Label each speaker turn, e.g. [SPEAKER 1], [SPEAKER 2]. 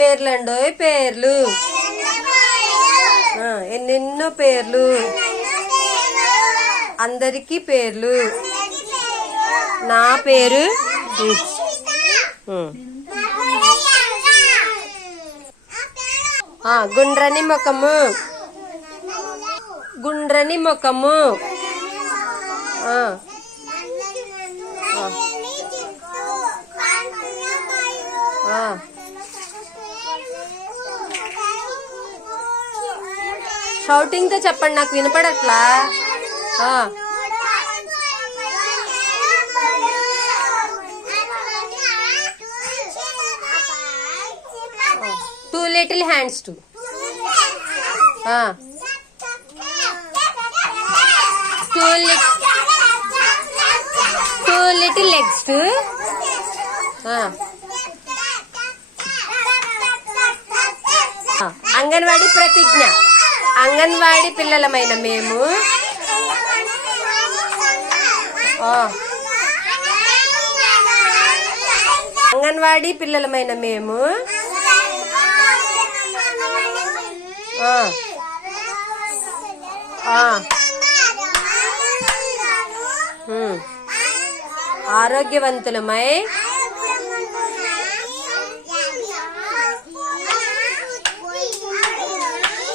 [SPEAKER 1] పేర్లండోయ్ పేర్లు? ఎన్నెన్నో పేర్లు? అందరికీ పేర్లు. నా పేరు గుండ్రని ముఖము. గుండ్రని ముఖము. ఆ, షౌటింగ్తో షౌటింగ్తో చెప్పండి నాకు వినపడట్లా? Two little hands two two two little legs two Anganwadi ప్రతిజ్ఞ. అంగన్వాడి పిల్లలమైన మేము. అంగన్వాడి పిల్లలమైన మేము. ఆరోగ్యవంతులమై ఆ, ఆ, ఆ,